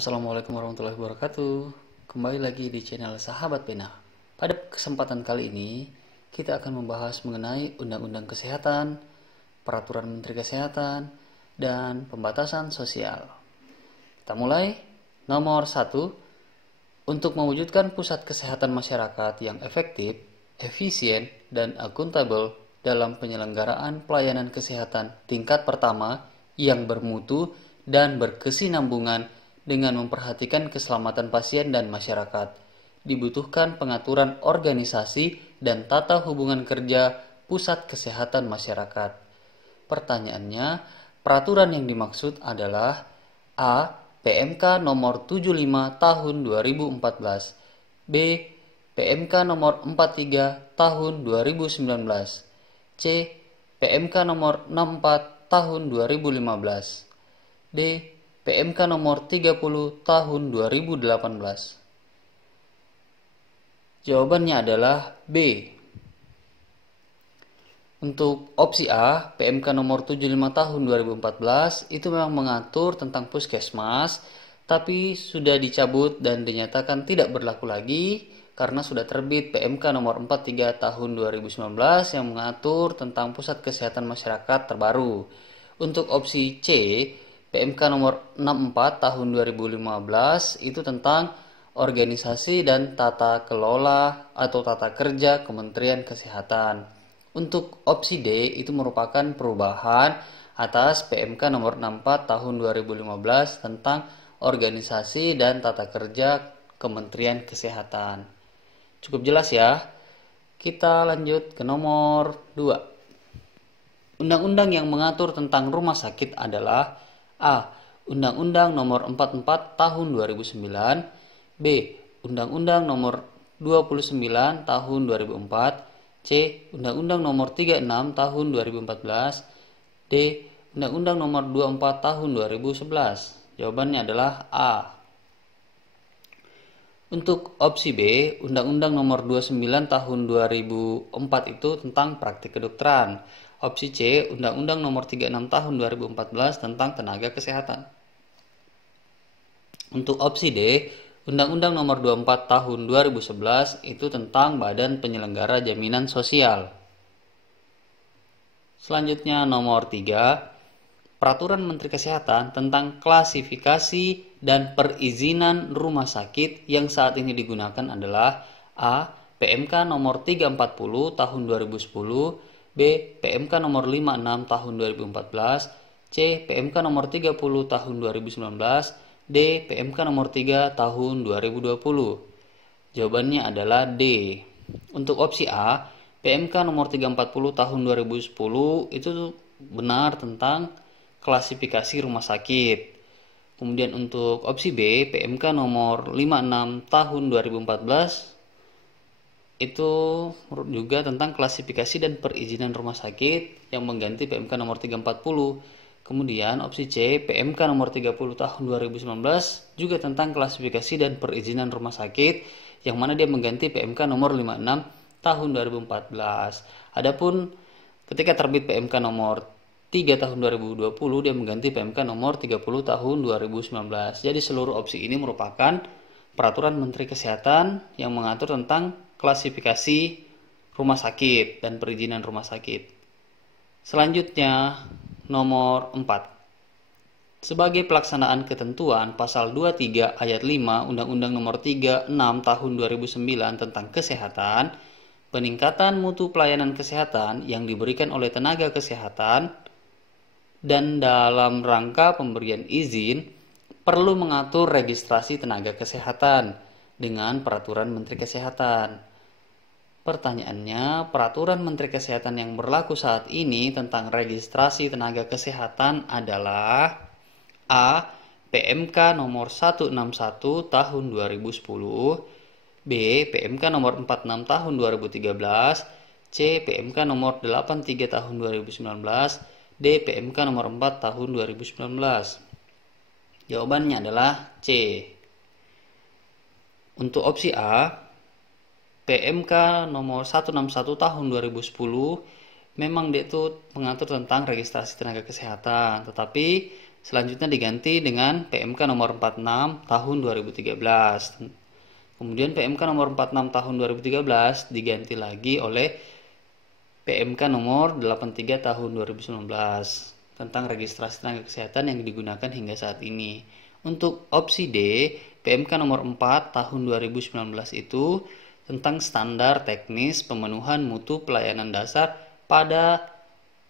Assalamualaikum warahmatullahi wabarakatuh. Kembali lagi di channel Sahabat Pena. Pada kesempatan kali ini, kita akan membahas mengenai Undang-Undang Kesehatan, Peraturan Menteri Kesehatan, dan Pembatasan Sosial. Kita mulai. Nomor 1. Untuk mewujudkan pusat kesehatan masyarakat yang efektif, efisien, dan akuntabel dalam penyelenggaraan pelayanan kesehatan tingkat pertama yang bermutu dan berkesinambungan dengan memperhatikan keselamatan pasien dan masyarakat, dibutuhkan pengaturan organisasi dan tata hubungan kerja pusat kesehatan masyarakat. Pertanyaannya, peraturan yang dimaksud adalah A. PMK nomor 75 tahun 2014, B. PMK nomor 43 tahun 2019, C. PMK nomor 64 tahun 2015, D. PMK nomor 30 tahun 2018. Jawabannya adalah B. Untuk opsi A, PMK nomor 75 tahun 2014 itu memang mengatur tentang puskesmas, tapi sudah dicabut dan dinyatakan tidak berlaku lagi karena sudah terbit PMK nomor 43 tahun 2019 yang mengatur tentang pusat kesehatan masyarakat terbaru. Untuk opsi C, PMK nomor 64 tahun 2015 itu tentang organisasi dan tata kelola atau tata kerja Kementerian Kesehatan. Untuk opsi D itu merupakan perubahan atas PMK nomor 64 tahun 2015 tentang organisasi dan tata kerja Kementerian Kesehatan. Cukup jelas ya. Kita lanjut ke nomor 2. Undang-undang yang mengatur tentang rumah sakit adalah A. Undang-Undang nomor 44 tahun 2009, B. Undang-Undang nomor 29 tahun 2004, C. Undang-Undang nomor 36 tahun 2014, D. Undang-Undang nomor 24 tahun 2011. Jawabannya adalah A. Untuk opsi B, Undang-Undang nomor 29 tahun 2004 itu tentang praktik kedokteran. Opsi C, Undang-Undang nomor 36 tahun 2014 tentang tenaga kesehatan. Untuk opsi D, Undang-Undang nomor 24 tahun 2011 itu tentang Badan Penyelenggara Jaminan Sosial. Selanjutnya nomor 3, Peraturan Menteri Kesehatan tentang klasifikasi dan perizinan rumah sakit yang saat ini digunakan adalah A. PMK nomor 340 tahun 2010, B. PMK nomor 56 tahun 2014, C. PMK nomor 30 tahun 2019, D. PMK nomor 3 tahun 2020. Jawabannya adalah D. Untuk opsi A, PMK nomor 340 tahun 2010 itu benar tentang klasifikasi rumah sakit. Kemudian untuk opsi B, PMK nomor 56 tahun 2014 itu juga tentang klasifikasi dan perizinan rumah sakit yang mengganti PMK nomor 340. Kemudian opsi C, PMK nomor 30 tahun 2019 juga tentang klasifikasi dan perizinan rumah sakit yang mana dia mengganti PMK nomor 56 tahun 2014. Adapun ketika terbit PMK nomor 3 tahun 2020 dia mengganti PMK nomor 30 tahun 2019. Jadi seluruh opsi ini merupakan peraturan Menteri Kesehatan yang mengatur tentang klasifikasi rumah sakit dan perizinan rumah sakit. Selanjutnya nomor 4. Sebagai pelaksanaan ketentuan pasal 23 ayat 5 Undang-Undang nomor 36 tahun 2009 tentang kesehatan, peningkatan mutu pelayanan kesehatan yang diberikan oleh tenaga kesehatan dan dalam rangka pemberian izin perlu mengatur registrasi tenaga kesehatan dengan peraturan Menteri Kesehatan. Pertanyaannya, peraturan Menteri Kesehatan yang berlaku saat ini tentang registrasi tenaga kesehatan adalah A. PMK nomor 161 tahun 2010, B. PMK nomor 46 tahun 2013, C. PMK nomor 83 tahun 2019, D. PMK nomor 4 tahun 2019. Jawabannya adalah C. Untuk opsi A, PMK nomor 161 tahun 2010 memang dia itu mengatur tentang registrasi tenaga kesehatan, tetapi Selanjutnya diganti dengan PMK nomor 46 tahun 2013. Kemudian PMK nomor 46 tahun 2013 diganti lagi oleh PMK nomor 83 tahun 2019 tentang registrasi tenaga kesehatan yang digunakan hingga saat ini. Untuk opsi D, PMK nomor 4 tahun 2019 itu tentang standar teknis pemenuhan mutu pelayanan dasar pada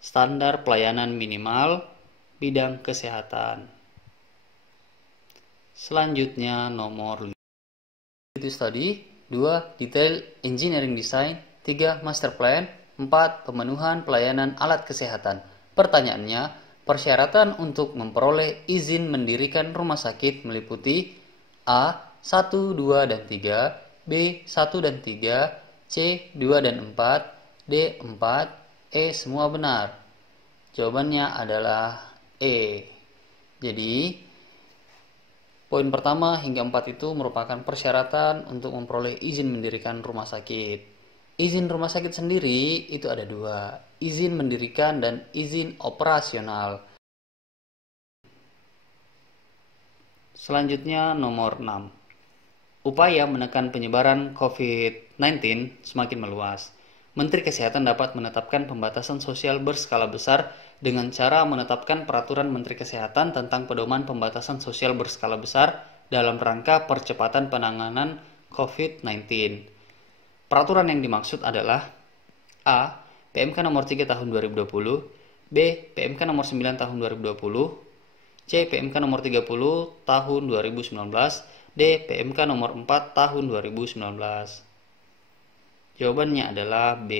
standar pelayanan minimal bidang kesehatan. Selanjutnya nomor 5. Itu tadi 2. Detail engineering design, 3. Master plan, 4. Pemenuhan pelayanan alat kesehatan. Pertanyaannya, persyaratan untuk memperoleh izin mendirikan rumah sakit meliputi A. 1, 2, dan 3, B. 1 dan 3, C. 2 dan 4, D. 4, E. Semua benar. Jawabannya adalah E. Jadi, poin pertama hingga 4 itu merupakan persyaratan untuk memperoleh izin mendirikan rumah sakit. Izin rumah sakit sendiri itu ada 2, izin mendirikan dan izin operasional. Selanjutnya nomor 6. Upaya menekan penyebaran COVID-19 semakin meluas. Menteri Kesehatan dapat menetapkan pembatasan sosial berskala besar dengan cara menetapkan peraturan Menteri Kesehatan tentang pedoman pembatasan sosial berskala besar dalam rangka percepatan penanganan COVID-19. Peraturan yang dimaksud adalah A. PMK nomor 3 tahun 2020, B. PMK nomor 9 tahun 2020, C. PMK nomor 30 tahun 2019, D. PMK nomor 4 tahun 2019. Jawabannya adalah B.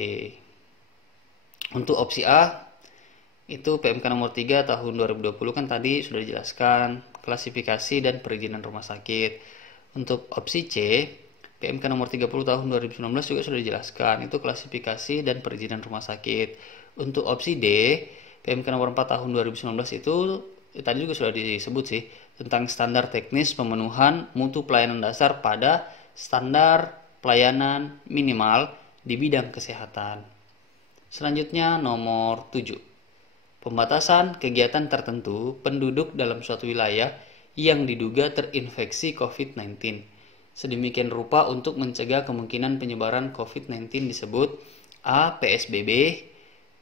Untuk opsi A, itu PMK nomor 3 tahun 2020 kan tadi sudah dijelaskan, klasifikasi dan perizinan rumah sakit. Untuk opsi C, PMK nomor 30 tahun 2019 juga sudah dijelaskan, itu klasifikasi dan perizinan rumah sakit. Untuk opsi D, PMK nomor 4 tahun 2019 itu tadi juga sudah disebut sih, tentang standar teknis pemenuhan mutu pelayanan dasar pada standar pelayanan minimal di bidang kesehatan. Selanjutnya nomor 7. Pembatasan kegiatan tertentu penduduk dalam suatu wilayah yang diduga terinfeksi COVID-19. Sedemikian rupa untuk mencegah kemungkinan penyebaran COVID-19 disebut A. PSBB,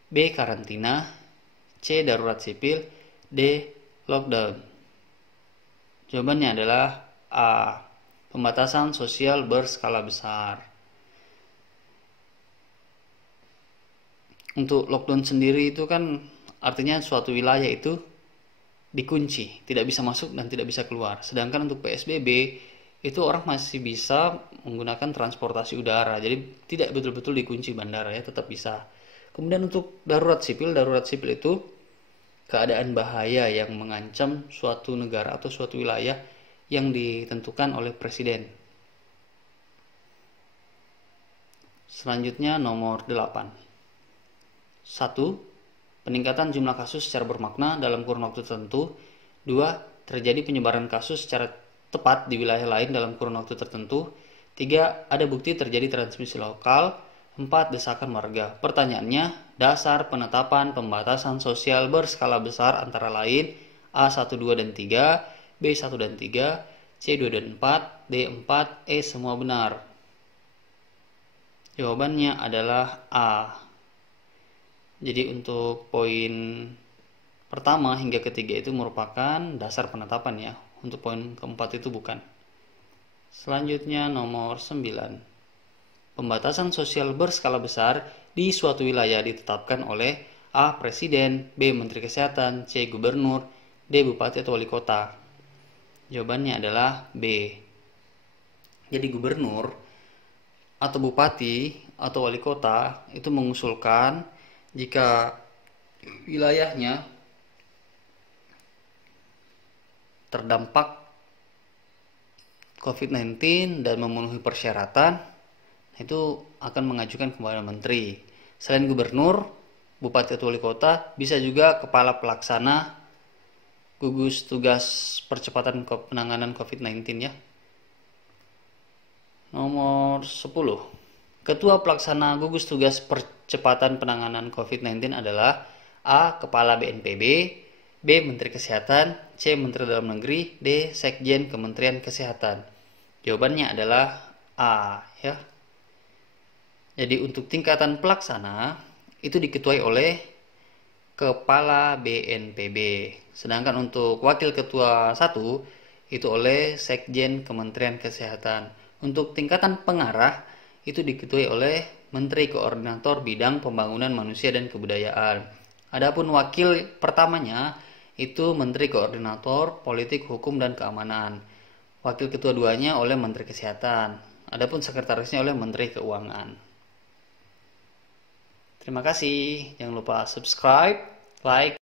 B. Karantina, C. Darurat sipil, D. Lockdown. Jawabannya adalah A. Pembatasan sosial berskala besar. Untuk lockdown sendiri itu kan artinya suatu wilayah itu dikunci, tidak bisa masuk dan tidak bisa keluar. Sedangkan untuk PSBB itu orang masih bisa menggunakan transportasi udara, jadi tidak betul-betul dikunci bandara ya, tetap bisa. Kemudian untuk darurat sipil itu keadaan bahaya yang mengancam suatu negara atau suatu wilayah yang ditentukan oleh presiden. Selanjutnya nomor 8. 1. Peningkatan jumlah kasus secara bermakna dalam kurun waktu tertentu. 2. Terjadi penyebaran kasus secara tepat di wilayah lain dalam kurun waktu tertentu. 3. Ada bukti terjadi transmisi lokal. 4. Desakan warga. Pertanyaannya, dasar penetapan pembatasan sosial berskala besar antara lain A. 1, 2, dan 3, B. 1 dan 3, C. 2 dan 4, D. 4, E. Semua benar. Jawabannya adalah A. Jadi untuk poin pertama hingga ketiga itu merupakan dasar penetapan ya. Untuk poin keempat itu bukan. Selanjutnya nomor 9. Pembatasan sosial berskala besar di suatu wilayah ditetapkan oleh A. Presiden, B. Menteri Kesehatan, C. Gubernur, D. Bupati atau Wali Kota. Jawabannya adalah B. Jadi gubernur atau bupati atau wali kota itu mengusulkan jika wilayahnya terdampak COVID-19 dan memenuhi persyaratan, itu akan mengajukan kepada menteri. Selain gubernur, bupati atau wali kota, bisa juga kepala pelaksana gugus tugas percepatan penanganan COVID-19 ya. Nomor 10. Ketua pelaksana gugus tugas percepatan penanganan COVID-19 adalah A. Kepala BNPB, B. Menteri Kesehatan, C. Menteri Dalam Negeri, D. Sekjen Kementerian Kesehatan. Jawabannya adalah A, ya. Jadi untuk tingkatan pelaksana itu diketuai oleh Kepala BNPB. Sedangkan untuk Wakil Ketua 1 itu oleh Sekjen Kementerian Kesehatan. Untuk tingkatan pengarah itu diketuai oleh Menteri Koordinator Bidang Pembangunan Manusia dan Kebudayaan. Adapun wakil pertamanya itu Menteri Koordinator Politik Hukum dan Keamanan. Wakil Ketua 2-nya oleh Menteri Kesehatan. Adapun sekretarisnya oleh Menteri Keuangan. Terima kasih. Jangan lupa subscribe, like,